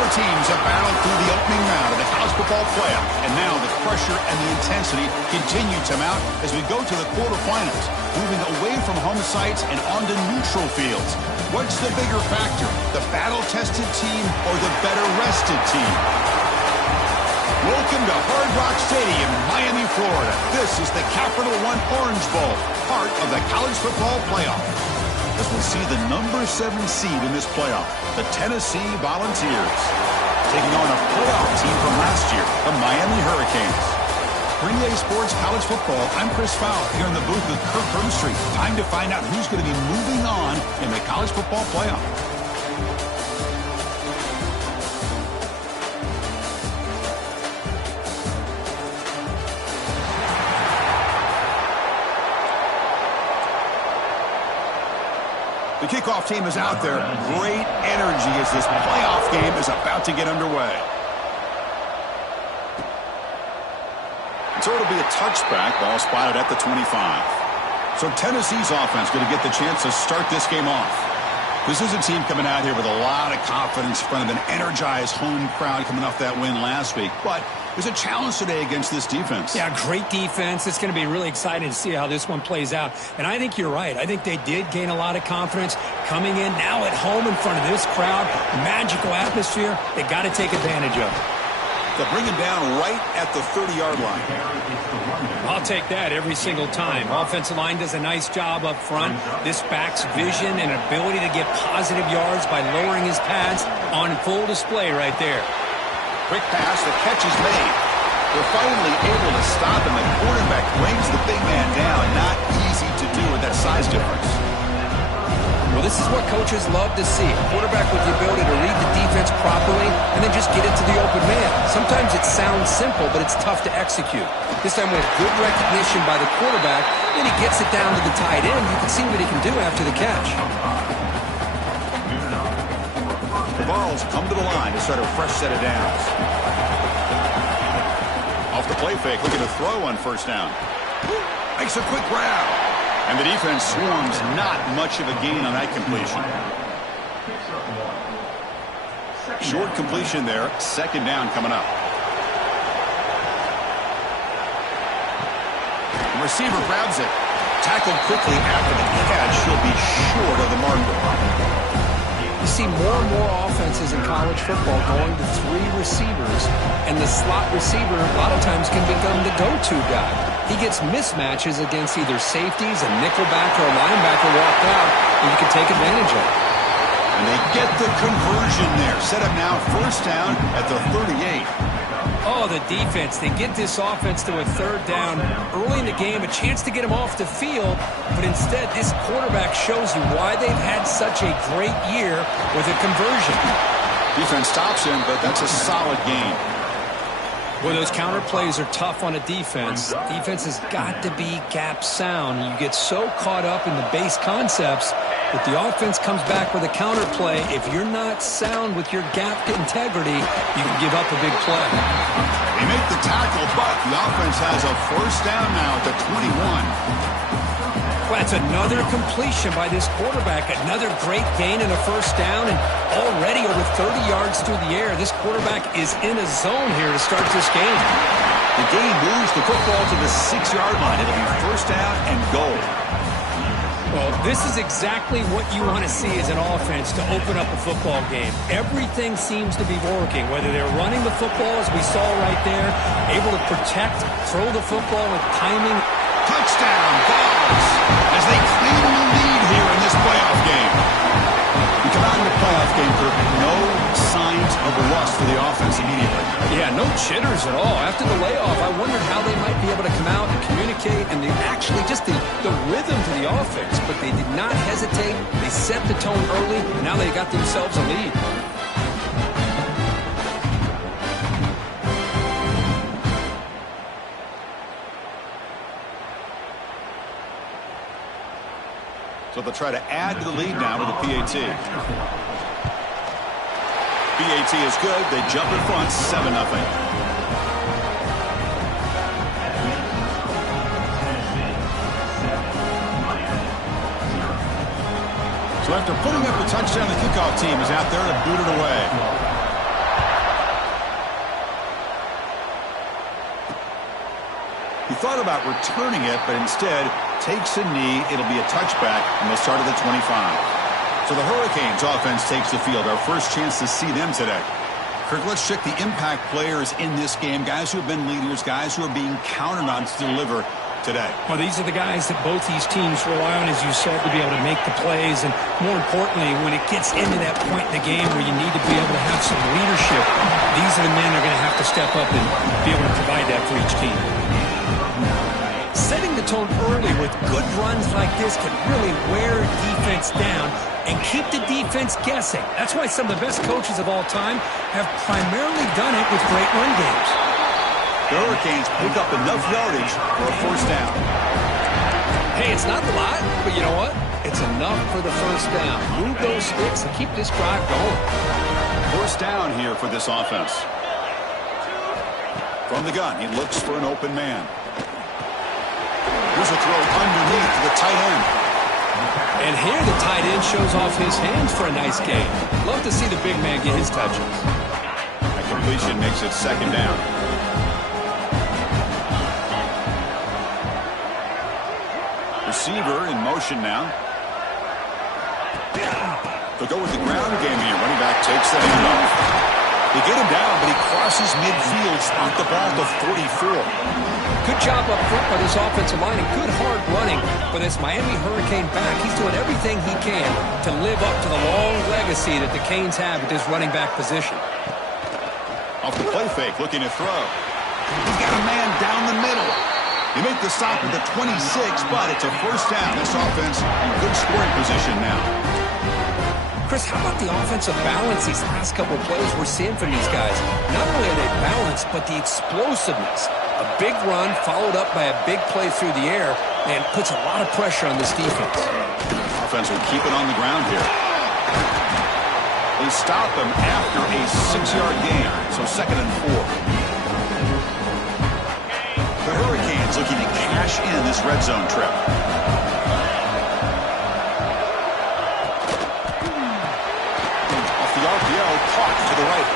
Four teams have battled through the opening round of the college football playoff, and now the pressure and the intensity continue to mount as we go to the quarterfinals, moving away from home sites and onto neutral fields. What's the bigger factor, the battle-tested team or the better-rested team? Welcome to Hard Rock Stadium, Miami, Florida. This is the Capital One Orange Bowl, part of the college football playoff. As we'll see the number 7 seed in this playoff, the Tennessee Volunteers, taking on a playoff team from last year, the Miami Hurricanes. For EA Sports College Football, I'm Chris Fowler here in the booth with Kirk Brimstreet. Time to find out who's going to be moving on in the college football playoff. The kickoff team is out there. Great energy as this playoff game is about to get underway. So it'll be a touchback. Ball spotted at the 25. So Tennessee's offense going to get the chance to start this game off. This is a team coming out here with a lot of confidence in front of an energized home crowd coming off that win last week. But there's a challenge today against this defense. Yeah, great defense. It's going to be really exciting to see how this one plays out. And I think you're right. I think they did gain a lot of confidence coming in now at home in front of this crowd. Magical atmosphere. They got to take advantage of it. They'll bring him down right at the 30-yard line. I'll take that every single time. Offensive line does a nice job up front. This back's vision and ability to get positive yards by lowering his pads on full display right there. Quick pass, the catch is made. They're finally able to stop him. The quarterback brings the big man down. Not easy to do with that size difference. Well, this is what coaches love to see. A quarterback with the ability to read the defense properly and then just get it to the open man. Sometimes it sounds simple, but it's tough to execute. This time with good recognition by the quarterback, then he gets it down to the tight end. You can see what he can do after the catch. The Vols come to the line to start a fresh set of downs. Off the play fake, looking to throw on first down. Makes a quick grab. And the defense swarms, not much of a gain on that completion. Short completion there, second down coming up. The receiver grabs it. Tackled quickly after the catch. He'll be short of the marker. You see more and more offenses in college football going to 3 receivers, and the slot receiver a lot of times can become the go-to guy. He gets mismatches against either safeties, a nickelback, or a linebacker walked out, and you can take advantage of it. And they get the conversion there. Set up now, first down at the 38. Oh, the defense. They get this offense to a third down early in the game, a chance to get him off the field, but instead this quarterback shows you why they've had such a great year with a conversion. Defense stops him, but that's a solid game. Well, those counter plays are tough on a defense. Defense has got to be gap sound. You get so caught up in the base concepts that the offense comes back with a counter play. If you're not sound with your gap integrity, you can give up a big play. They make the tackle, but the offense has a first down now at the 21. Well, that's another completion by this quarterback. Another great gain and a first down, and already over 30 yards through the air. This quarterback is in a zone here to start this game. The game moves the football to the 6-yard line. It'll be first down and goal. Well, this is exactly what you want to see as an offense to open up a football game. Everything seems to be working, whether they're running the football, as we saw right there, able to protect, throw the football with timing. Touchdown, Vols, as they claim the lead here in this playoff game. We come out in the playoff game for no signs of rust for the offense immediately. Yeah, no jitters at all. After the layoff, I wondered how they might be able to come out and communicate, and they actually just the rhythm to the offense, but they did not hesitate. They set the tone early, and now they got themselves a lead. So they'll try to add to the lead now with a PAT. PAT is good. They jump in front, 7-0. So after putting up a touchdown, the kickoff team is out there to boot it away. He thought about returning it, but instead takes a knee. It'll be a touchback, and they'll start at the 25. So the Hurricanes offense takes the field. Our first chance to see them today. Kirk, let's check the impact players in this game. Guys who have been leaders, guys who are being counted on to deliver today. Well, these are the guys that both these teams rely on, as you said, to be able to make the plays. And more importantly, when it gets into that point in the game where you need to be able to have some leadership, these are the men that are going to have to step up and be able to provide that for each team. Setting the tone early with good runs like this can really wear defense down and keep the defense guessing. That's why some of the best coaches of all time have primarily done it with great run games. The Hurricanes pick up enough yardage for a first down. Hey, it's not a lot, but you know what? It's enough for the first down. Move those sticks and keep this drive going. First down here for this offense. From the gun, he looks for an open man. Here's a throw underneath to the tight end. And here the tight end shows off his hands for a nice gain. Love to see the big man get his touches. That completion makes it second down. Receiver in motion now. They'll go with the ground game here. Running back takes the handoff. They get him down, but he crosses midfield, spot the ball to 44. Good job up front by this offensive line and good hard running for this Miami Hurricane back. He's doing everything he can to live up to the long legacy that the Canes have at this running back position. Off the play fake, looking to throw. He's got a man down the middle. You make the stop at the 26, but it's a first down. This offense in good scoring position now. Chris, how about the offensive balance these last couple of plays we're seeing from these guys? Not only are they balanced, but the explosiveness. A big run followed up by a big play through the air and puts a lot of pressure on this defense. Offense will keep it on the ground here. They stop him after a 6-yard gain, so 2nd and 4. The Hurricanes looking to cash in this red zone trip. Off the RPO, caught to the right.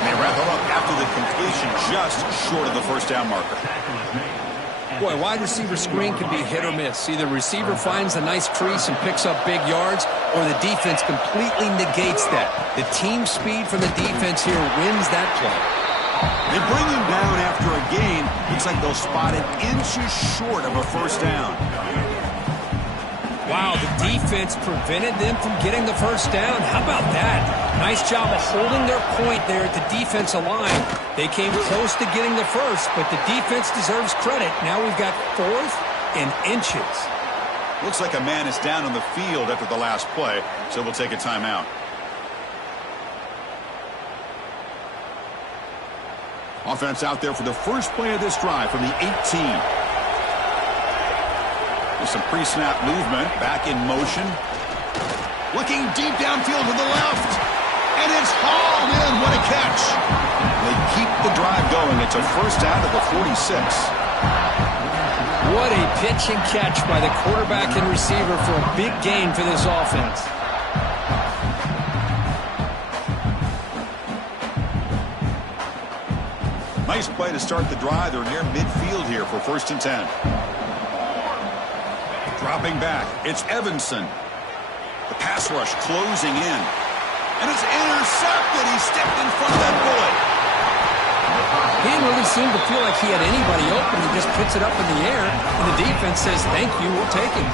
And they wrap him up after the completion just short of the first down marker. Boy, wide receiver screen can be hit or miss. Either receiver finds a nice crease and picks up big yards, or the defense completely negates that. The team speed from the defense here wins that play. They bring him down after a gain. Looks like they'll spot it inches short of a first down. Wow, the defense prevented them from getting the first down. How about that? Nice job of holding their point there at the defensive line. They came close to getting the first, but the defense deserves credit. Now we've got 4th and inches. Looks like a man is down on the field after the last play, so we'll take a timeout. Offense out there for the first play of this drive from the 18. With some pre-snap movement, back in motion. Looking deep downfield to the left. And it's hauled in. What a catch. They keep the drive going. It's a first down to the 46. What a pitch and catch by the quarterback and receiver for a big gain for this offense. Nice play to start the drive. They're near midfield here for 1st and 10. Dropping back, it's Evanson. The pass rush closing in. And it's intercepted. He stepped in front of that bullet. He didn't really seem to feel like he had anybody open. He just puts it up in the air, and the defense says, thank you, we'll take him.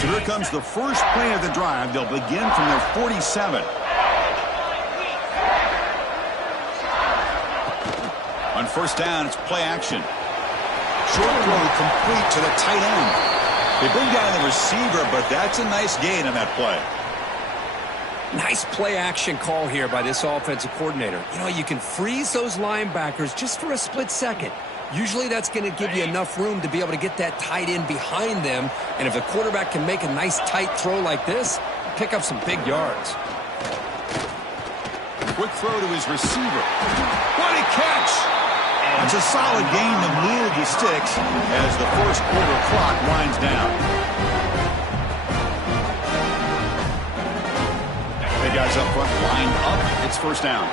So here comes the first play of the drive. They'll begin from their 47. On first down, it's play action. Short throw complete to the tight end. They bring down the receiver, but that's a nice gain on that play. Nice play action call here by this offensive coordinator. You know, you can freeze those linebackers just for a split second. Usually that's going to give you enough room to be able to get that tight end behind them. And if the quarterback can make a nice tight throw like this, pick up some big yards. quick throw to his receiver. What a catch! That's a solid gain to move the sticks as the first quarter clock winds down. The guys up front lined up. It's first down.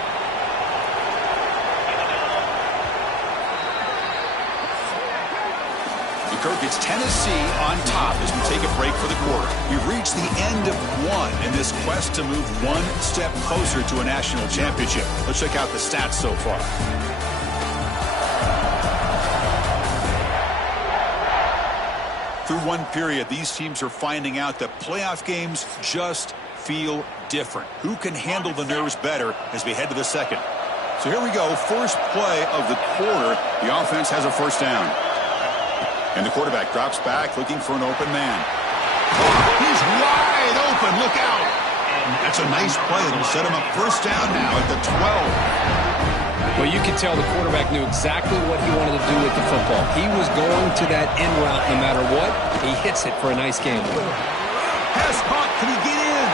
Kirk, it's Tennessee on top as we take a break for the quarter. We've reached the end of one in this quest to move one step closer to a national championship. Let's check out the stats so far. Through one period, these teams are finding out that playoff games just feel different. Who can handle the nerves better as we head to the second? So here we go. First play of the quarter. The offense has a first down. And the quarterback drops back looking for an open man. He's wide open. Look out. That's a nice play. It'll set him up first down now at the 12. Well, you can tell the quarterback knew exactly what he wanted to do with the football. He was going to that in route no matter what. He hits it for a nice game. Pass caught. Can he get in?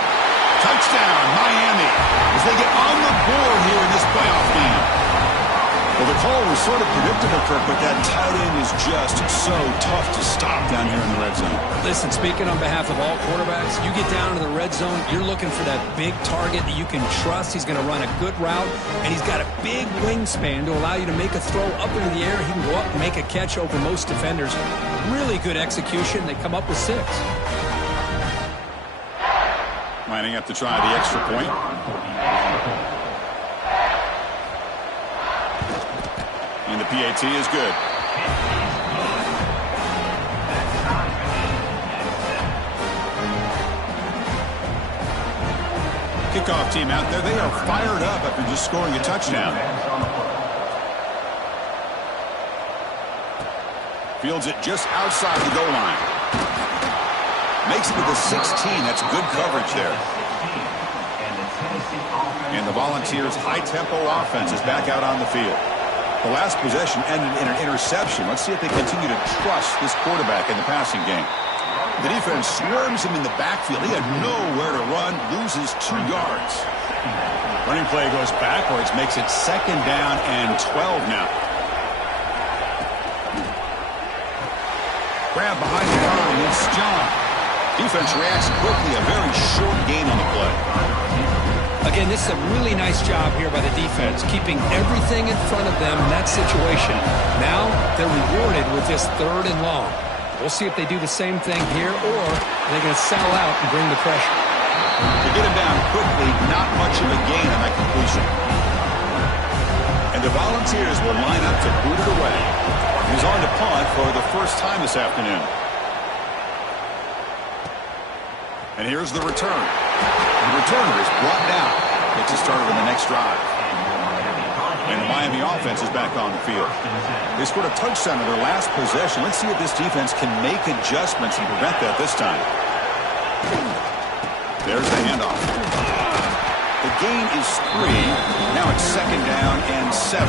Touchdown, Miami, as they get on the board here in this playoff game. Well, the call was sort of predictable, Kirk, but that tight end is just so tough to stop down here in the red zone. Listen, speaking on behalf of all quarterbacks, you get down to the red zone, you're looking for that big target that you can trust. He's going to run a good route, and he's got a big wingspan to allow you to make a throw up into the air. He can go up and make a catch over most defenders. Really good execution. They come up with 6. Lining up to try the extra point. And the PAT is good. Kickoff team out there. They are fired up after just scoring a touchdown. Fields it just outside the goal line. Makes it to the 16. That's good coverage there. And the Volunteers' high-tempo offense is back out on the field. The last possession ended in an interception. Let's see if they continue to trust this quarterback in the passing game. The defense swarms him in the backfield. He had nowhere to run, loses 2 yards. Running play goes backwards, makes it second down and 12 now. Grab behind the line, it's John. Defense reacts quickly, a very short gain on the play. Again, this is a really nice job here by the defense, keeping everything in front of them in that situation. Now they're rewarded with this 3rd and long. We'll see if they do the same thing here, or they're going to settle out and bring the pressure. To get him down quickly, not much of a gain on that completion. And the Volunteers will line up to boot it away. He's on to punt for the first time this afternoon. And here's the return. The returner is brought down. Gets it started on the next drive. And the Miami offense is back on the field. They scored a touchdown in their last possession. Let's see if this defense can make adjustments and prevent that this time. There's the handoff. The gain is 3. Now it's second down and 7.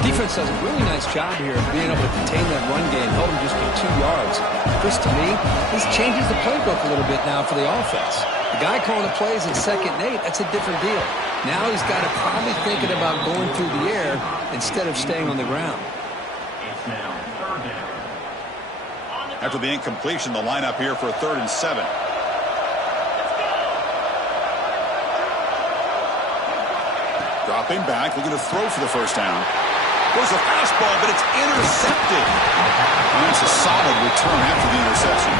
Defense does a really nice job here of being able to contain that run game, hold them just to 2 yards. Chris, to me, this changes the playbook a little bit now for the offense. The guy calling the plays in 2nd and 8, that's a different deal. Now he's got to probably thinking about going through the air instead of staying on the ground. After the incompletion, the lineup here for a 3rd and 7. Dropping back, looking to throw for the first down. Goes a fastball, but it's intercepted. And it's a solid return after the interception.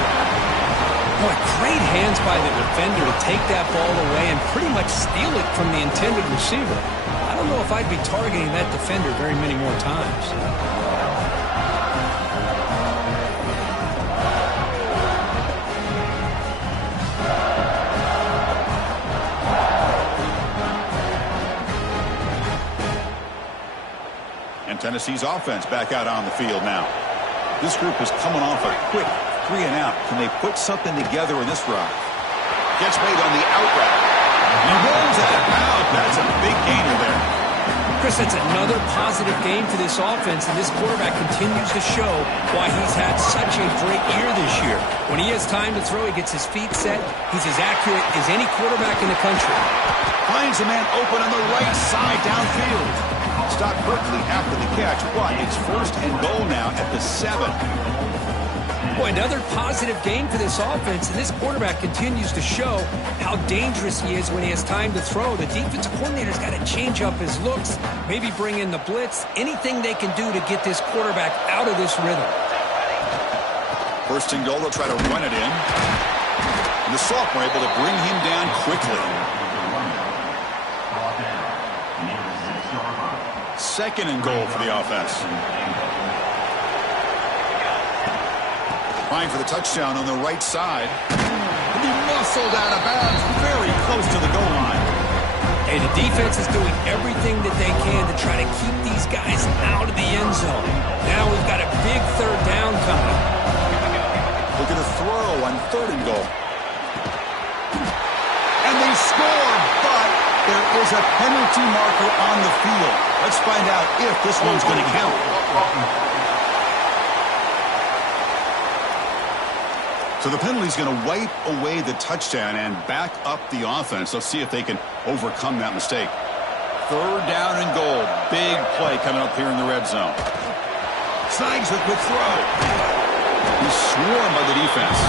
Boy, great hands by the defender to take that ball away and pretty much steal it from the intended receiver. I don't know if I'd be targeting that defender very many more times. Tennessee's offense back out on the field now. This group is coming off a quick 3 and out. Can they put something together in this drive? Gets made on the out route. He rolls that out. That's a big gainer there. Chris, that's another positive game for this offense, and this quarterback continues to show why he's had such a great year this year. When he has time to throw, he gets his feet set. He's as accurate as any quarterback in the country. Finds a man open on the right side downfield. Stopped quickly after the catch, but it's 1st and goal now at the 7. Boy, another positive game for this offense, and this quarterback continues to show how dangerous he is when he has time to throw. The defensive coordinator's got to change up his looks, maybe bring in the blitz, anything they can do to get this quarterback out of this rhythm. 1st and goal, they'll try to run it in. And the sophomore able to bring him down quickly. 2nd and goal for the offense. Trying for the touchdown on the right side. And he muscled out of bounds very close to the goal line. Hey, the defense is doing everything that they can to try to keep these guys out of the end zone. Now we've got a big 3rd down coming. Looking to throw on 3rd and goal. And they score, but there is a penalty marker on the field. Let's find out if this one's going to count. So the penalty is going to wipe away the touchdown and back up the offense. Let's see if they can overcome that mistake. 3rd down and goal. Big play coming up here in the red zone. Snags it with throw. He's swarmed by the defense.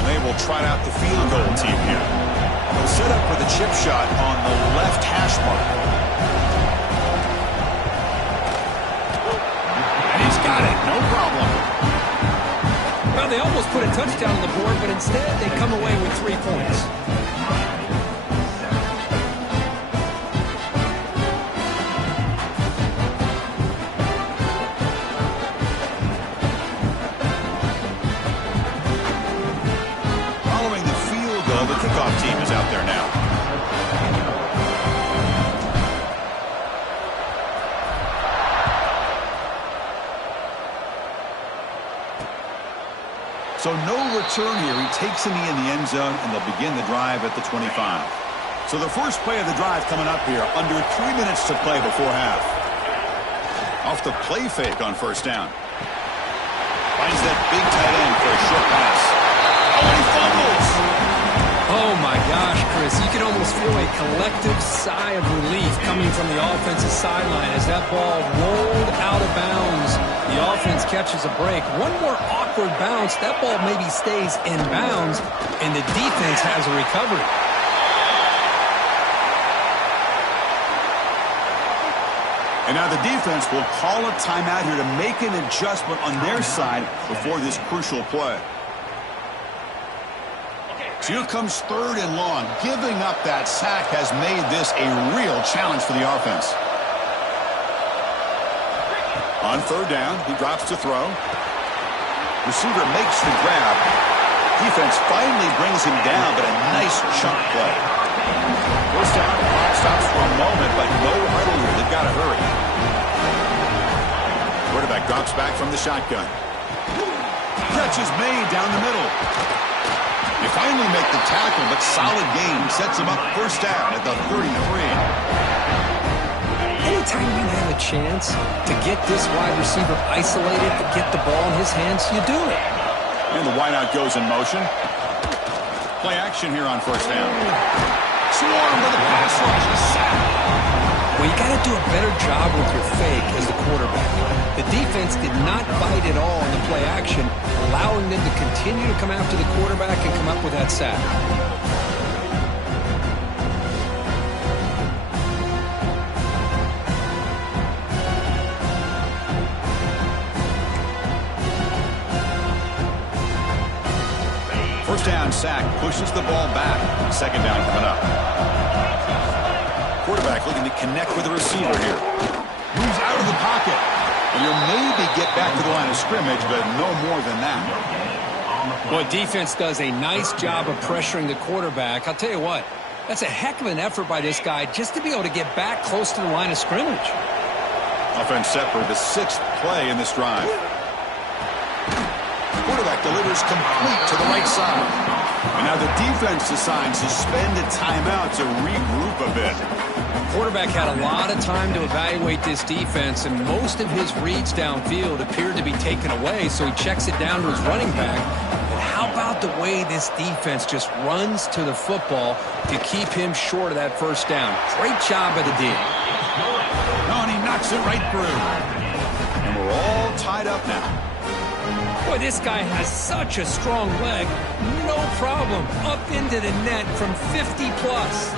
And they will try out the field goal team here. They'll set up for the chip shot on the left hash mark. And he's got it. No problem. Well, they almost put a touchdown on the board, but instead they come away with 3 points. Following the field goal, the kickoff team is out there now. So no return here. He takes a knee in the end zone, and they'll begin the drive at the 25. So the first play of the drive coming up here. Under 3 minutes to play before half. Off the play fake on 1st down. Finds that big tight end for a short pass. Oh, and he fumbles! Oh, my gosh, Chris. You can almost feel a collective sigh of relief coming from the offensive sideline as that ball rolled out of bounds. The offense catches a break. One more awkward bounce. That ball maybe stays in bounds, and the defense has a recovery. And now the defense will call a timeout here to make an adjustment on their side before this crucial play. So here comes 3rd and long. Giving up that sack has made this a real challenge for the offense. On 3rd down, he drops to throw. Receiver makes the grab. Defense finally brings him down, but a nice chunk play. 1st down, clock stops for a moment, but no huddle here. They've got to hurry. Quarterback drops back from the shotgun. Catch is made down the middle. They finally make the tackle, but solid gain sets him up 1st down at the 33. Anytime you have a chance to get this wide receiver isolated, to get the ball in his hands, you do it. And the wideout goes in motion. Play action here on 1st down. Swarm with the pass rush. A sack. Well, you got to do a better job with your fake as the quarterback. The defense did not bite at all in the play action, allowing them to continue to come after the quarterback and come up with that sack. Down sack pushes the ball back. 2nd down coming up. Quarterback looking to connect with the receiver here. Moves out of the pocket. And he'll maybe get back to the line of scrimmage, but no more than that. Boy, defense does a nice job of pressuring the quarterback. I'll tell you what, that's a heck of an effort by this guy just to be able to get back close to the line of scrimmage. Offense set for the 6th play in this drive. Quarterback delivers complete to the right side. And now the defense decides to spend a timeout to regroup a bit. Quarterback had a lot of time to evaluate this defense, and most of his reads downfield appeared to be taken away, so he checks it down to his running back. But how about the way this defense just runs to the football to keep him short of that first down? Great job by the D. Oh, and he knocks it right through. And we're all tied up now. Boy, this guy has such a strong leg. No problem. Up into the net from 50 plus.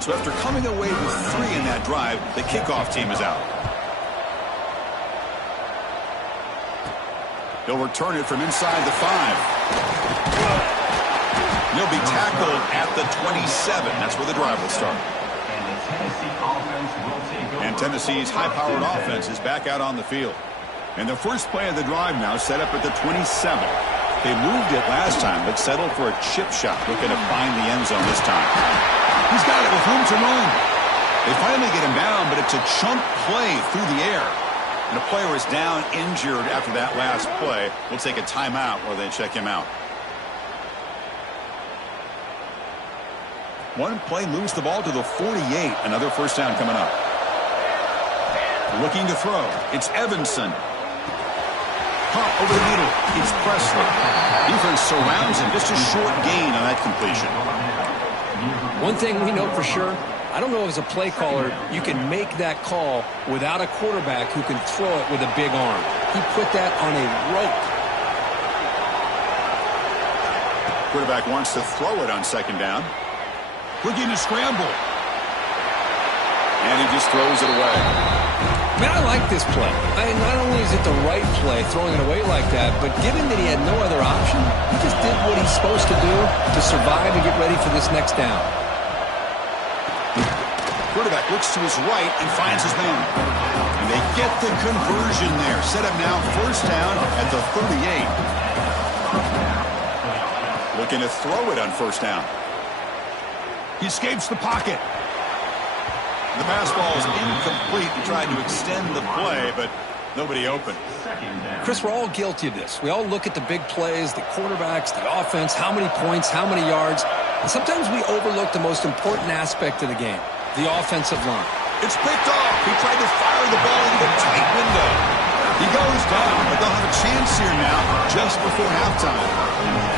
So after coming away with 3 in that drive, the kickoff team is out. He'll return it from inside the 5. He'll be tackled at the 27. That's where the drive will start. And Tennessee's high-powered offense is back out on the field. And the first play of the drive now set up at the 27. They moved it last time, but settled for a chip shot, looking to find the end zone this time. He's got it with room to run. They finally get him down, but it's a chunk play through the air. And the player is down injured after that last play. We'll take a timeout while they check him out. One play moves the ball to the 48. Another first down coming up. Looking to throw. It's Evanson. Pop over the middle. It's Presley. Defense surrounds him. Just a short gain on that completion. One thing we know for sure, I don't know as a play caller, you can make that call without a quarterback who can throw it with a big arm. He put that on a rope. Quarterback wants to throw it on second down. Looking to scramble. And he just throws it away. Man, I like this play. Not only is it the right play, throwing it away like that, but given that he had no other option, he just did what he's supposed to do to survive and get ready for this next down. Quarterback looks to his right and finds his man. And they get the conversion there. Set up now first down at the 38. Looking to throw it on first down. He escapes the pocket. The pass ball is incomplete. He tried to extend the play, but nobody open. Chris, we're all guilty of this. We all look at the big plays, the quarterbacks, the offense, how many points, how many yards. And sometimes we overlook the most important aspect of the game, the offensive line. It's picked off. He tried to fire the ball into a tight window. He goes down, but they'll have a chance here now just before halftime.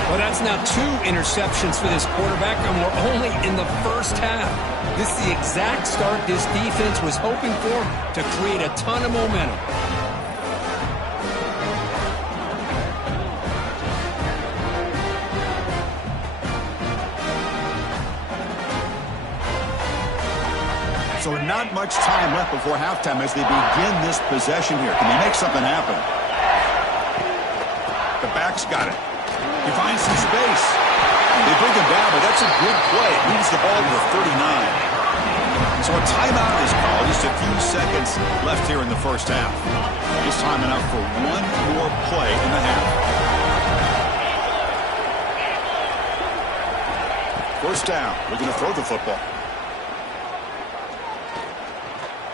Well, that's now 2 interceptions for this quarterback, and we're only in the first half. This is the exact start this defense was hoping for to create a ton of momentum. So not much time left before halftime as they begin this possession here. Can they make something happen? The back's got it. He finds some space. They bring him down, but that's a good play. It moves the ball to the 39. So a timeout is called. Just a few seconds left here in the first half. Just time enough for one more play in the half. First down. Looking to throw the football.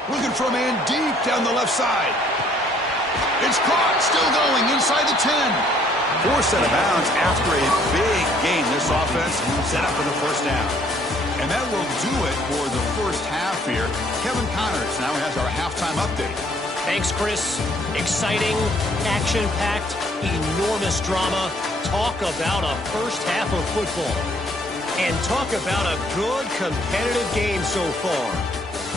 Looking for a man deep down the left side. It's caught. Still going inside the 10. Forced out of bounds after a big gain. This offense set up for the first down. And that will do it for the first half here. Kevin Connors now has our halftime update. Thanks, Chris. Exciting, action-packed, enormous drama. Talk about a first half of football. And talk about a good competitive game so far.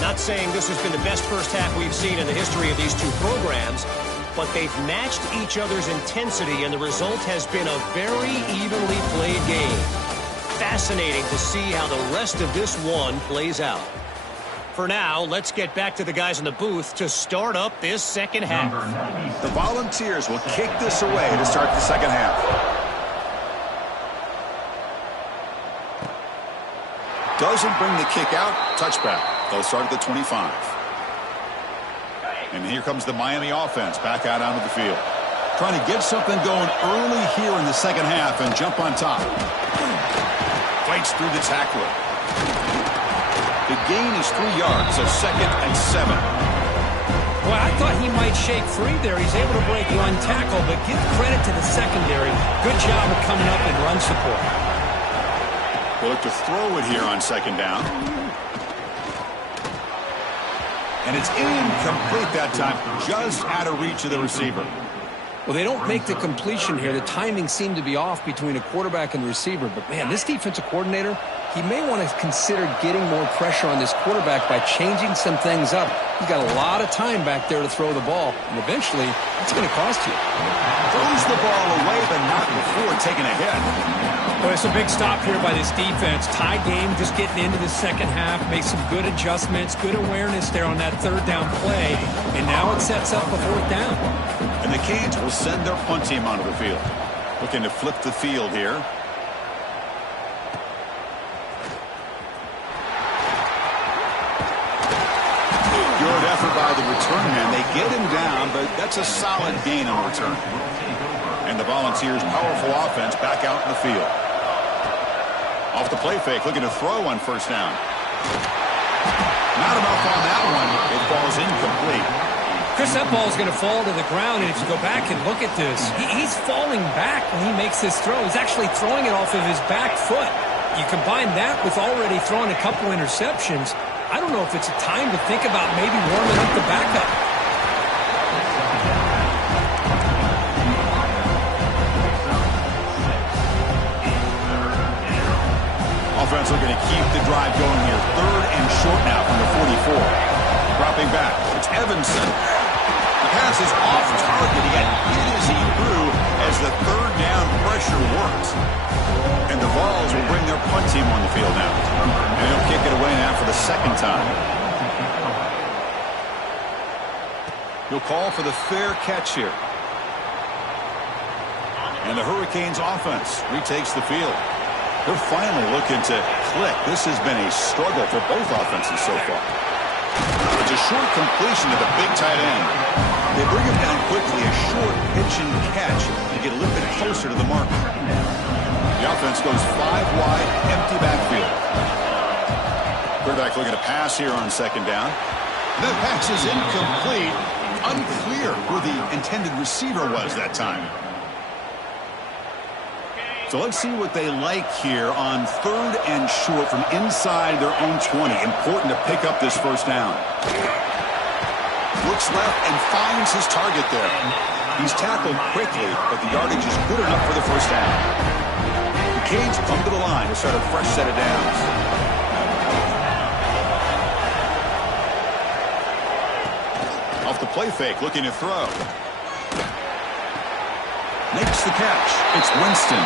Not saying this has been the best first half we've seen in the history of these two programs, but they've matched each other's intensity, and the result has been a very evenly played game. Fascinating to see how the rest of this one plays out. For now, let's get back to the guys in the booth to start up this second half. The Volunteers will kick this away to start the second half. Doesn't bring the kick out. Touchback. They'll start at the 25. And here comes the Miami offense back out onto the field. Trying to get something going early here in the second half and jump on top. Fights through the tackler. The gain is 3 yards, so 2nd and 7. Well, I thought he might shake free there. He's able to break one tackle, but give credit to the secondary. Good job of coming up in run support. We'll look to throw it here on second down. And it's incomplete that time, just out of reach of the receiver. Well, they don't make the completion here. The timing seemed to be off between a quarterback and the receiver. But, man, this defensive coordinator, he may want to consider getting more pressure on this quarterback by changing some things up. He's got a lot of time back there to throw the ball, and eventually it's going to cost you. Throws the ball away, but not before taking a hit. Well, it's a big stop here by this defense. Tie game, just getting into the second half, make some good adjustments, good awareness there on that third down play, and now it sets up a fourth down. And the Canes will send their punt team onto the field. Looking to flip the field here. Good effort by the return man. They get him down, but that's a solid gain on return. And the Volunteers' powerful offense back out in the field. Off the play fake, looking to throw on first down. Not enough on that one. It falls incomplete. Chris, that ball is going to fall to the ground, and if you go back and look at this, he's falling back when he makes this throw. He's actually throwing it off of his back foot. You combine that with already throwing a couple interceptions, I don't know if it's a time to think about maybe warming up the backup. Offense looking to keep the drive going here. Third and short now from the 44. Dropping back. It's Evanson. The pass is off target. He got hit as he threw as the third down pressure works. And the Vols will bring their punt team on the field now. And he'll kick it away now for the second time. He'll call for the fair catch here. And the Hurricanes offense retakes the field. They're finally looking to click. This has been a struggle for both offenses so far. It's a short completion to the big tight end. They bring him down quickly, a short pitch and catch to get a little bit closer to the marker. The offense goes 5 wide, empty backfield. Quarterback looking to pass here on second down. That pass is incomplete. Unclear who the intended receiver was that time. So let's see what they like here on third and short from inside their own 20. Important to pick up this first down. Looks left and finds his target there. He's tackled quickly, but the yardage is good enough for the first down. The Canes come to the line to start a fresh set of downs. Off the play fake, looking to throw. Makes the catch. It's Winston.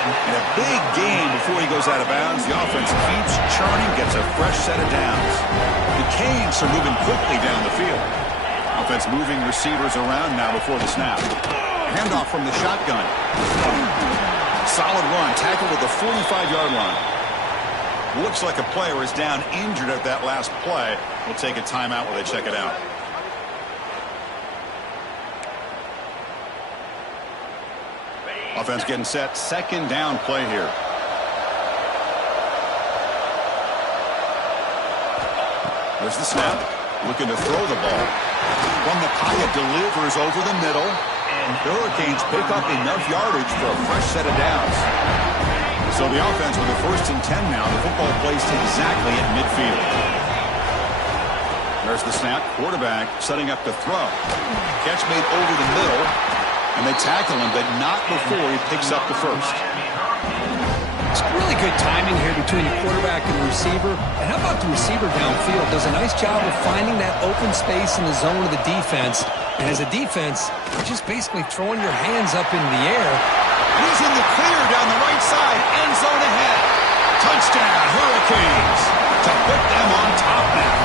And a big gain before he goes out of bounds. The offense keeps churning, gets a fresh set of downs. The Canes are moving quickly down the field. Offense moving receivers around now before the snap. Handoff from the shotgun. Solid run, tackled at the 45-yard line. Looks like a player is down injured at that last play. We'll take a timeout while they check it out. Offense getting set. Second down play here. There's the snap. Looking to throw the ball. Wamapaya delivers over the middle. And the Hurricanes pick up enough yardage for a fresh set of downs. So the offense with a 1st and 10 now. The football placed exactly at midfield. There's the snap. Quarterback setting up to throw. Catch made over the middle. And they tackle him, but not before he picks up the first. It's really good timing here between the quarterback and the receiver. And how about the receiver downfield? Does a nice job of finding that open space in the zone of the defense. And as a defense, you're just basically throwing your hands up into the air. He's in the clear down the right side. End zone ahead. Touchdown, Hurricanes. To put them on top now.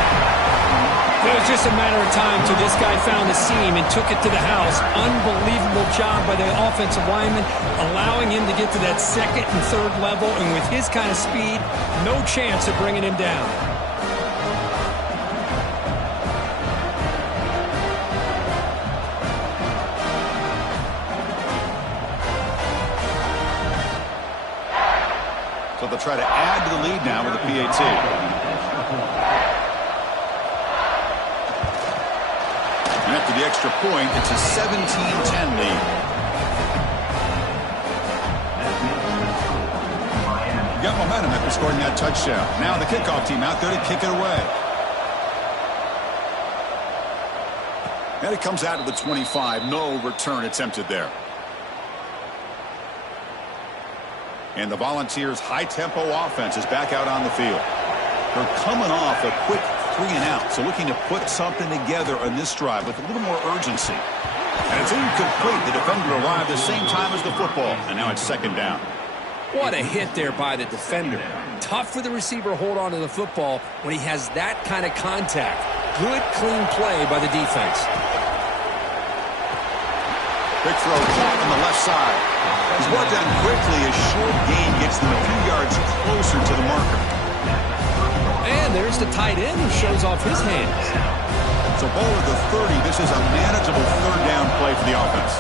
It was just a matter of time till this guy found the seam and took it to the house. Unbelievable job by the offensive lineman, allowing him to get to that second and third level, and with his kind of speed, no chance of bringing him down. So they'll try to add to the lead now with a PAT. after the extra point. It's a 17-10 lead. You got momentum after scoring that touchdown. Now the kickoff team out there to kick it away. And it comes out to the 25. No return attempted there. And the Volunteers' high-tempo offense is back out on the field. They're coming off a quick 3-and-out, so looking to put something together on this drive with a little more urgency. And it's incomplete. The defender arrived the same time as the football, and now it's second down. What a hit there by the defender. Tough for the receiver to hold on to the football when he has that kind of contact. Good, clean play by the defense. Quick throw caught on the left side. He's brought down quickly. A short gain gets them a few yards closer to the marker. And there's the tight end who shows off his hands. So ball at the 30. This is a manageable third down play for the offense.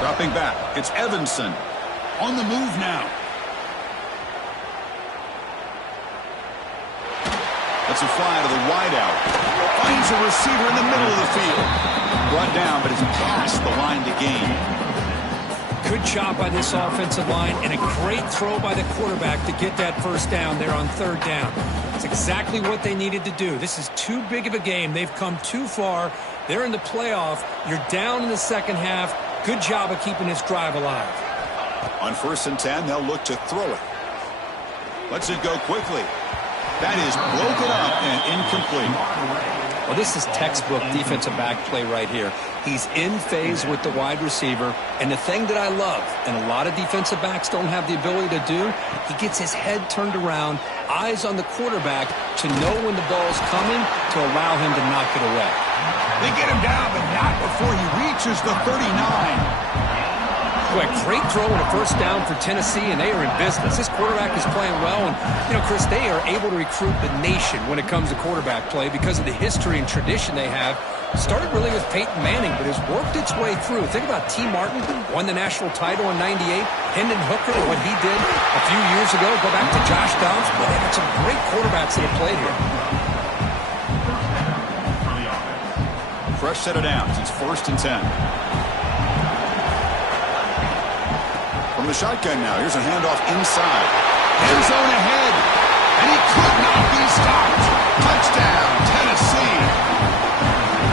Dropping back. It's Evanson on the move now. That's a fly to the wideout. Finds a receiver in the middle of the field. Brought down, but it's past the line to gain. Good job by this offensive line, and a great throw by the quarterback to get that first down there on third down. It's exactly what they needed to do. This is too big of a game. They've come too far. They're in the playoff. You're down in the second half. Good job of keeping this drive alive. On 1st and 10, they'll look to throw it. Lets it go quickly. That is broken up and incomplete. Well, this is textbook defensive back play right here. He's in phase with the wide receiver. And the thing that I love, and a lot of defensive backs don't have the ability to do, he gets his head turned around, eyes on the quarterback to know when the ball's coming to allow him to knock it away. They get him down, but not before he reaches the 39. Boy, great throw and a first down for Tennessee, and they are in business. This quarterback is playing well, and, you know, Chris, they are able to recruit the nation when it comes to quarterback play because of the history and tradition they have. Started really with Peyton Manning, but has worked its way through. Think about T. Martin, won the national title in '98. Hendon Hooker, what he did a few years ago. Go back to Josh Dobbs. Boy, they've got some great quarterbacks that have played here. Fresh set of downs. It's 1st and 10. From the shotgun now, here's a handoff inside. End zone ahead, and he could not be stopped. Touchdown, Tennessee.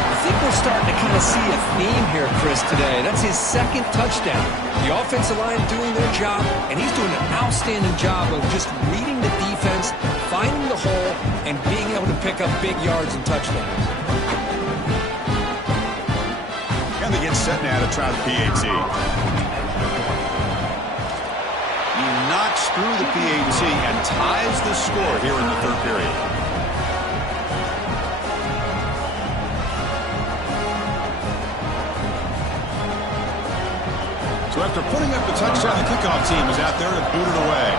I think we're starting to kind of see a theme here, Chris, today. That's his second touchdown. The offensive line doing their job, and he's doing an outstanding job of just reading the defense, finding the hole, and being able to pick up big yards and touchdowns. And they get set now to try the PAT. Knocks through the PAT and ties the score here in the third period. So after putting up the touchdown, the kickoff team is out there to boot it away.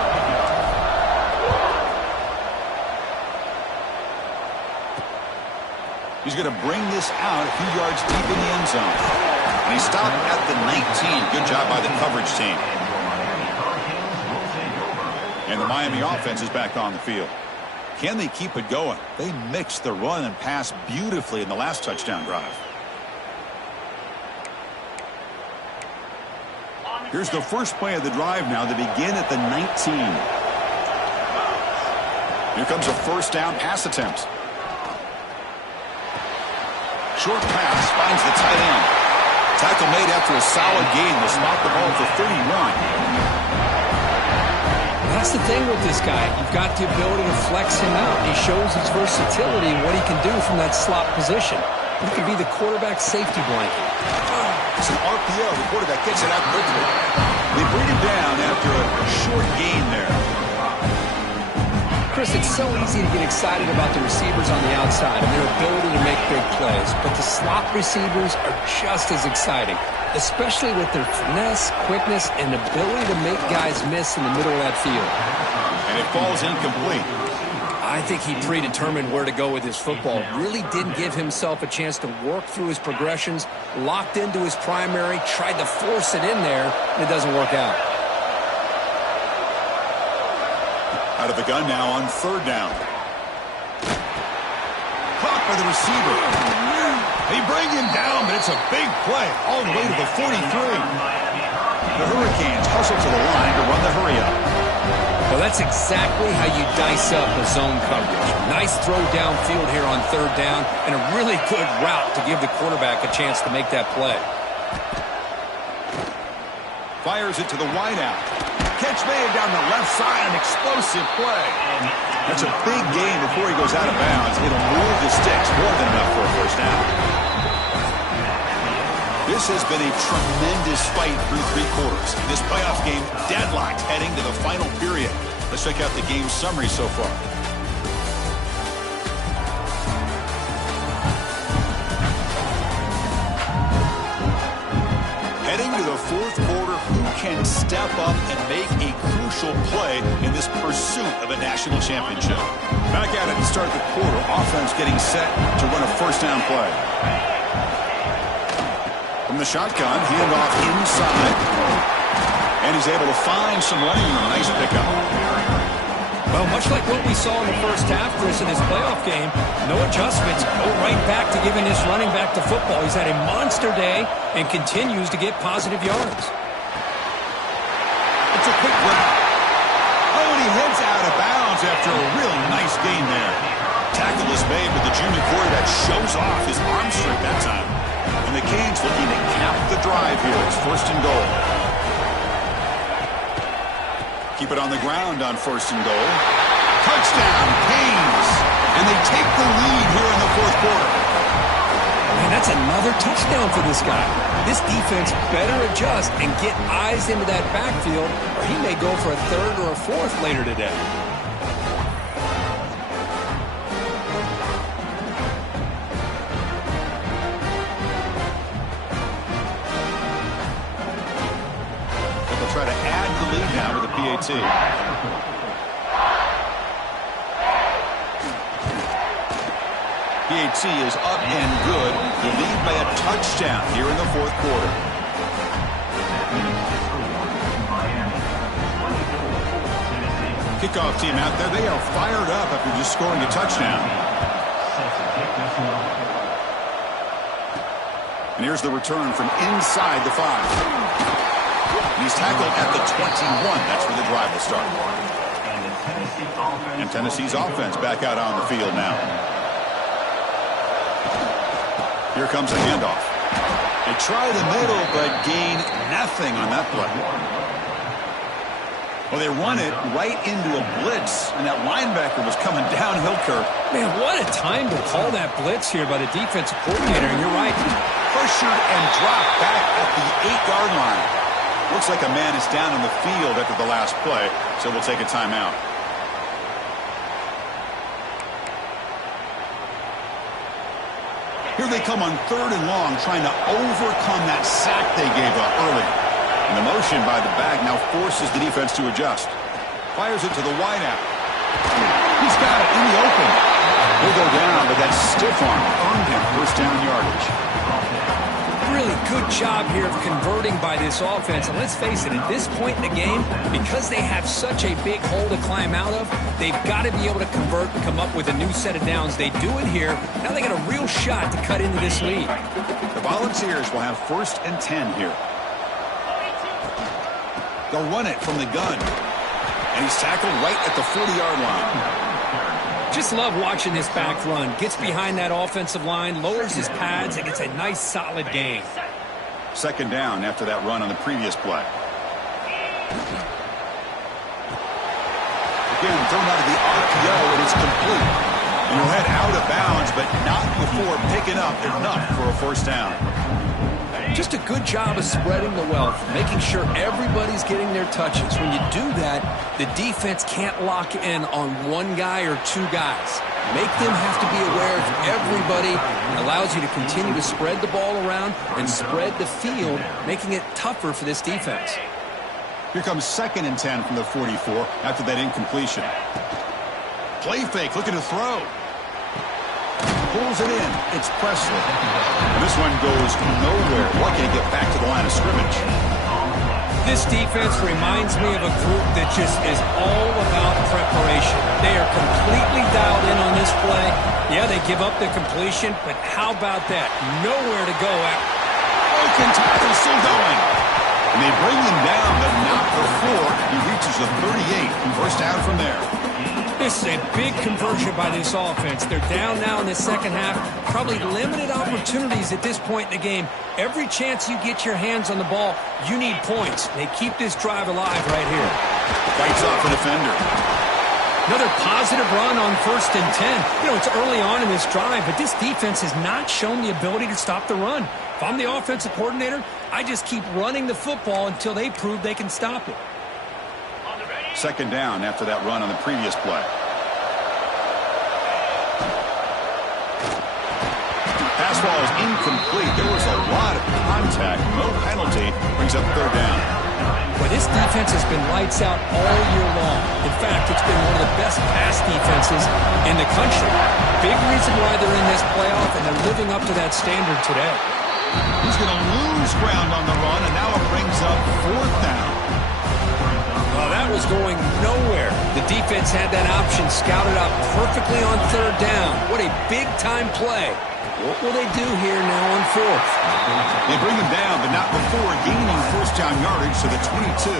He's going to bring this out a few yards deep in the end zone. And he stopped at the 19. Good job by the coverage team. And the Miami offense is back on the field. Can they keep it going? They mixed the run and pass beautifully in the last touchdown drive. Here's the first play of the drive now. They begin at the 19. Here comes a first down pass attempt. Short pass finds the tight end. Tackle made after a solid gain. Will spot the ball for 31. That's the thing with this guy. You've got the ability to flex him out. He shows his versatility and what he can do from that slot position. He can be the quarterback safety blanket. It's an RPO. The quarterback gets it out quickly. They bring him down after a short gain there. Chris, it's so easy to get excited about the receivers on the outside and their ability to make big plays, but the slot receivers are just as exciting, especially with their finesse, quickness, and ability to make guys miss in the middle of that field. And it falls incomplete. I think he predetermined where to go with his football. Really didn't give himself a chance to work through his progressions, locked into his primary, tried to force it in there, and it doesn't work out. Out of the gun now on third down. Caught by the receiver. They bring him down, but it's a big play all the way to the 43. The Hurricanes hustle to the line to run the hurry up. Well, that's exactly how you dice up a zone coverage. Nice throw downfield here on third down, and a really good route to give the quarterback a chance to make that play. Fires it to the wideout. Catch made down the left side, an explosive play. That's a big gain before he goes out of bounds. It'll move the sticks more than enough for a first down. This has been a tremendous fight through three quarters. This playoff game deadlocked heading to the final period. Let's check out the game summary so far. Heading to the fourth quarter, who can step up and make a crucial play in this pursuit of a national championship? Back at it to start the quarter. Offense getting set to run a first down play. From the shotgun, handoff inside. And he's able to find some running room. Nice pickup. Well, much like what we saw in the first half, Chris, in this playoff game, no adjustments. Go right back to giving this running back to football. He's had a monster day and continues to get positive yards. It's a quick grab. Oh, and he heads out of bounds after a really nice gain there. Tackle is made, but the junior quarterback shows off his arm strength that time. And the Canes looking to cap the drive here. It's first and goal. Keep it on the ground on first and goal. Touchdown, Canes. And they take the lead here in the fourth quarter. Man, that's another touchdown for this guy. This defense better adjust and get eyes into that backfield, or he may go for a third or a fourth later today. Try to add the lead now with the PAT. PAT is up and good. The lead by a touchdown here in the fourth quarter. Kickoff team out there. They are fired up after just scoring a touchdown. And here's the return from inside the 5. He's tackled at the 21. That's where the drive will start. And Tennessee's offense back out on the field now. Here comes a handoff. They try the middle, but gain nothing on that play. Well, they run it right into a blitz, and that linebacker was coming downhill curve. Man, what a time to call that blitz here by the defensive coordinator, and you're right. Pressured and dropped back at the 8-yard line. Looks like a man is down on the field after the last play, so we'll take a timeout. Here they come on third and long, trying to overcome that sack they gave up early. And the motion by the back now forces the defense to adjust. Fires it to the wideout. He's got it in the open. He'll go down, but that stiff arm earned him first down yardage. Really good job here of converting by this offense. And let's face it, at this point in the game, because they have such a big hole to climb out of, they've got to be able to convert and come up with a new set of downs. They do it here. Now they got a real shot to cut into this lead. The Volunteers will have first and 10 here. They'll run it from the gun. And he's tackled right at the 40-yard line. Just love watching this back run. Gets behind that offensive line, lowers his pads, and gets a nice solid gain. Second down after that run on the previous play. Again, thrown out of the RPO, and it's complete. And he'll head out of bounds, but not before picking up enough for a first down. Just a good job of spreading the wealth, making sure everybody's getting their touches. When you do that, the defense can't lock in on one guy or two guys. Make them have to be aware of everybody. It allows you to continue to spread the ball around and spread the field, making it tougher for this defense. Here comes second and 10 from the 44 after that incompletion. Play fake, looking to throw. Pulls it in. It's Presley. And this one goes nowhere. Lucky to get back to the line of scrimmage. This defense reminds me of a group that just is all about preparation. They are completely dialed in on this play. Yeah, they give up the completion, but how about that? Nowhere to go at. Broken tackle still going. And they bring him down, but not before he reaches the 38. First down from there. This is a big conversion by this offense. They're down now in the second half. Probably limited opportunities at this point in the game. Every chance you get your hands on the ball, you need points. They keep this drive alive right here. Fights off a defender. Another positive run on 1st and 10. You know, it's early on in this drive, but this defense has not shown the ability to stop the run. If I'm the offensive coordinator, I just keep running the football until they prove they can stop it. Second down after that run on the previous play. Pass ball is incomplete. There was a lot of contact. No penalty. Brings up third down. Well, this defense has been lights out all year long. In fact, it's been one of the best pass defenses in the country. Big reason why they're in this playoff, and they're living up to that standard today. He's going to lose ground on the run, and now it brings up fourth down. Well, that was going nowhere. The defense had that option scouted out perfectly on third down. What a big-time play. What will they do here now on fourth? They bring him down, but not before gaining first down yardage to the 22.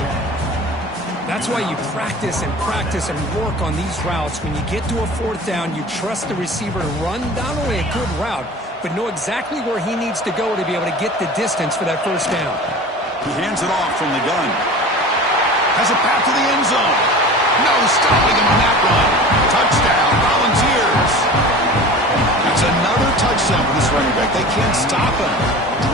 That's why you practice and work on these routes. When you get to a fourth down, you trust the receiver to run not only a good route, but know exactly where he needs to go to be able to get the distance for that first down. He hands it off from the gun. Has a path to the end zone. No stopping him on that one. Touchdown, Volunteers. That's another touchdown for this running back. They can't stop him.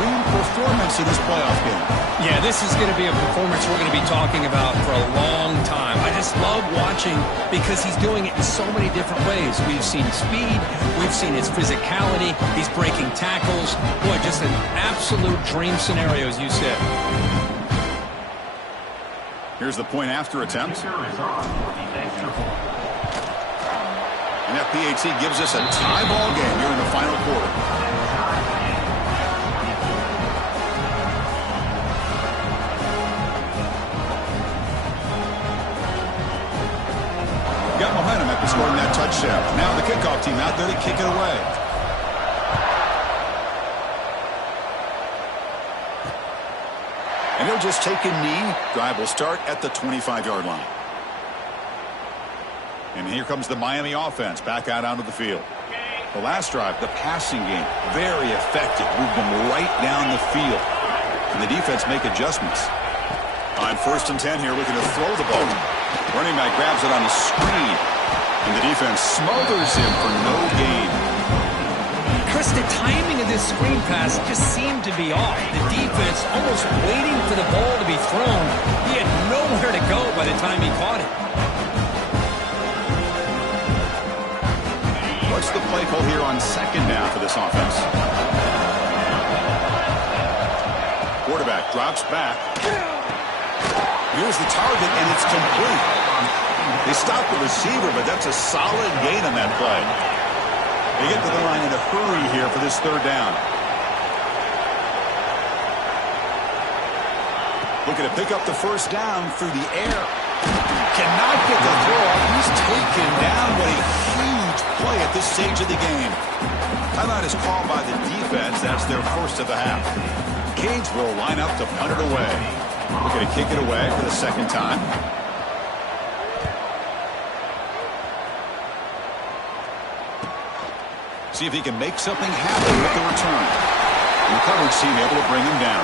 Dream performance in this playoff game. Yeah, this is going to be a performance we're going to be talking about for a long time. I just love watching because he's doing it in so many different ways. We've seen speed. We've seen his physicality. He's breaking tackles. Boy, just an absolute dream scenario, as you said. Here's the point after attempt. And that PAT gives us a tie ball game here in the final quarter. Got momentum after scoring that touchdown. Now the kickoff team out there to kick it away. And he'll just take a knee. Drive will start at the 25-yard line. And here comes the Miami offense back out onto the field. The last drive, the passing game, very effective. Moved them right down the field. And the defense make adjustments. On 1st and 10 here, looking to throw the ball. Running back grabs it on the screen. And the defense smothers him for no gain. Chris, the timing of this screen pass just seemed to be off. The defense almost waiting for the ball to be thrown. He had nowhere to go by the time he caught it. What's the play call here on second down for this offense? Quarterback drops back. Here's the target, and it's complete. They stop the receiver, but that's a solid gain on that play. They get to the line in a hurry here for this third down. Looking to pick up the first down through the air. Cannot get the throw off. He's taken down. What a huge play at this stage of the game. Timeout is called by the defense. That's their first of the half. Cage will line up to punt it away. Looking to kick it away for the second time. See if he can make something happen with the return. And the coverage team able to bring him down.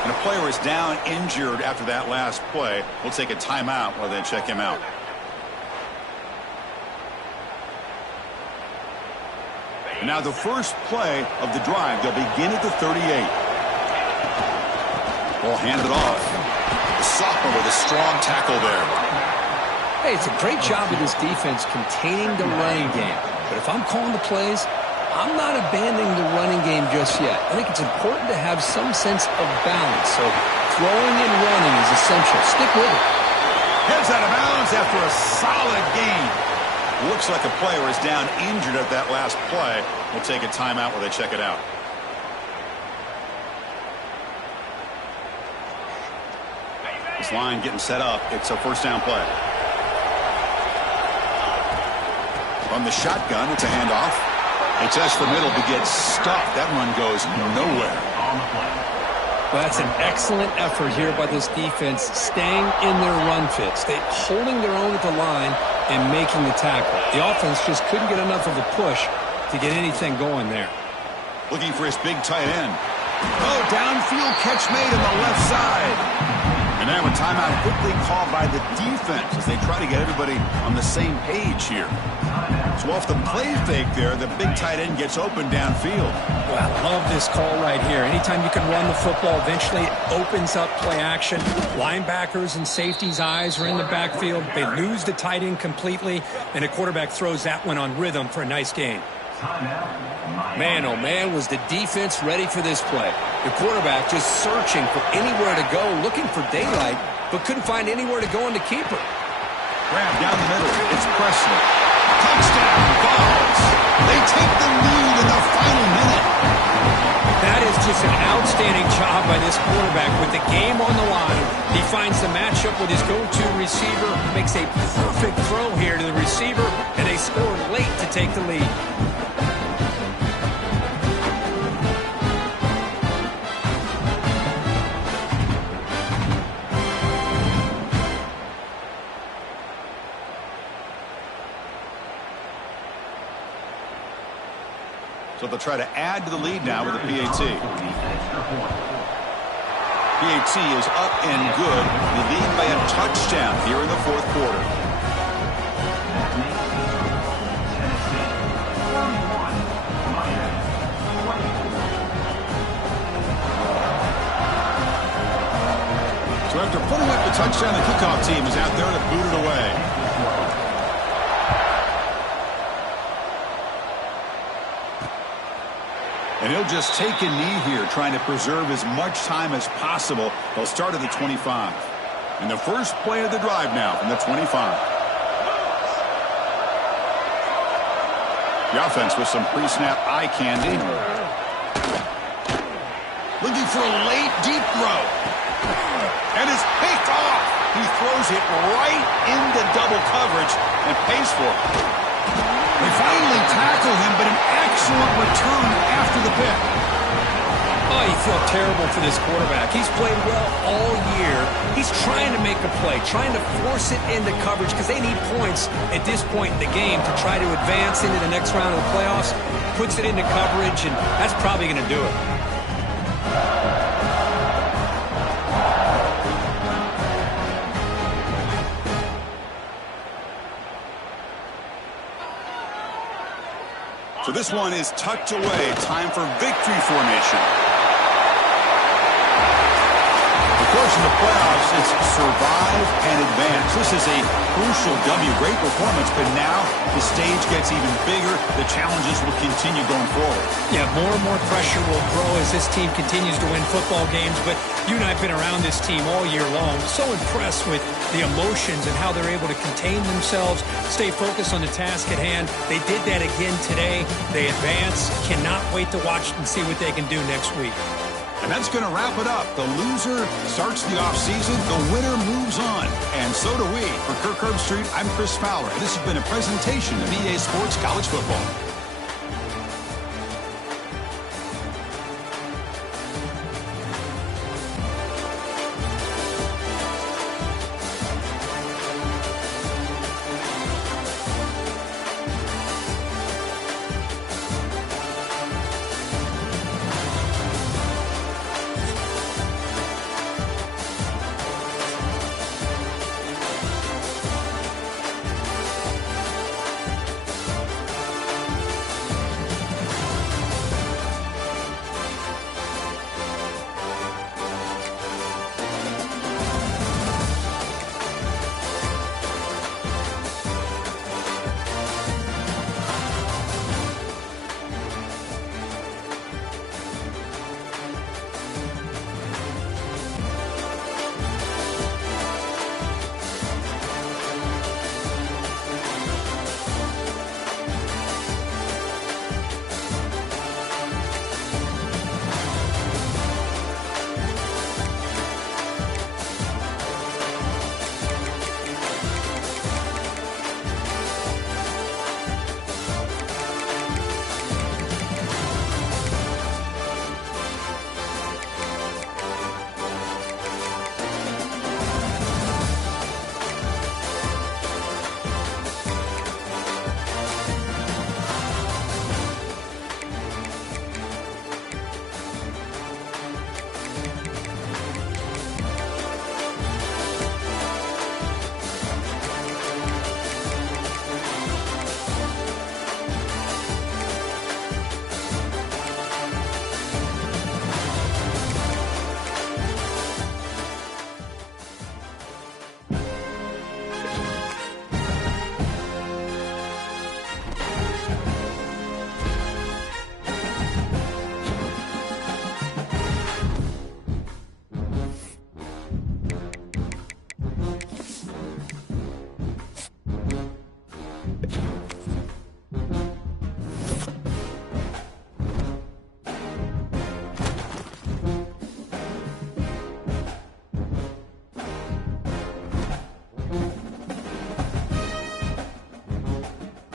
And a player is down injured after that last play. We'll take a timeout while they check him out. And now the first play of the drive. They'll begin at the 38. Ball handed off. The sophomore with a strong tackle there. Hey, it's a great job of this defense containing the running game. But if I'm calling the plays, I'm not abandoning the running game just yet. I think it's important to have some sense of balance. So throwing and running is essential. Stick with it. Heads out of bounds after a solid gain. Looks like a player is down injured at that last play. We'll take a timeout while they check it out. This line getting set up. It's a first down play. From the shotgun, it's a handoff. They test the middle to get stuffed. That run goes nowhere. Well, that's an excellent effort here by this defense, staying in their run fits. They're holding their own at the line and making the tackle. The offense just couldn't get enough of a push to get anything going there. Looking for his big tight end. Oh, downfield catch made on the left side. And now a timeout quickly called by the defense as they try to get everybody on the same page here. So off the play fake there, the big tight end gets open downfield. Well, I love this call right here. Anytime you can run the football, eventually it opens up play action. Linebackers and safeties' eyes are in the backfield. They lose the tight end completely, and the quarterback throws that one on rhythm for a nice gain. Man, oh man, was the defense ready for this play. The quarterback just searching for anywhere to go, looking for daylight, but couldn't find anywhere to go in the keeper. Grab down the middle. It's Presley. Touchdown, Vols. They take the lead in the final minute. That is just an outstanding job by this quarterback with the game on the line. He finds the matchup with his go-to receiver, makes a perfect throw here to the receiver, and they score late to take the lead. So they'll try to add to the lead now with a PAT. PAT is up and good. They lead by a touchdown here in the fourth quarter. So after putting up the touchdown, the kickoff team is out there to boot it away. And he'll just take a knee here, trying to preserve as much time as possible. They'll start at the 25. And the first play of the drive now from the 25. The offense with some pre-snap eye candy. Looking for a late, deep throw. And it's picked off. He throws it right into double coverage and pays for it. They finally tackle him, but an excellent return after the pick. Oh, you feel terrible for this quarterback. He's played well all year. He's trying to make a play, trying to force it into coverage because they need points at this point in the game to try to advance into the next round of the playoffs. Puts it into coverage, and that's probably going to do it. So this one is tucked away. Time for victory formation. Of course, in the playoffs, it's survive and advance. This is a crucial W. Great performance, but now the stage gets even bigger. The challenges will continue going forward. Yeah, more and more pressure will grow as this team continues to win football games, but you and I have been around this team all year long. So impressed with the emotions and how they're able to contain themselves, stay focused on the task at hand. They did that again today. They advance. Cannot wait to watch and see what they can do next week. And that's going to wrap it up. The loser starts the offseason. The winner moves on. And so do we. For Kirk Herbstreit, I'm Chris Fowler. This has been a presentation of EA Sports College Football.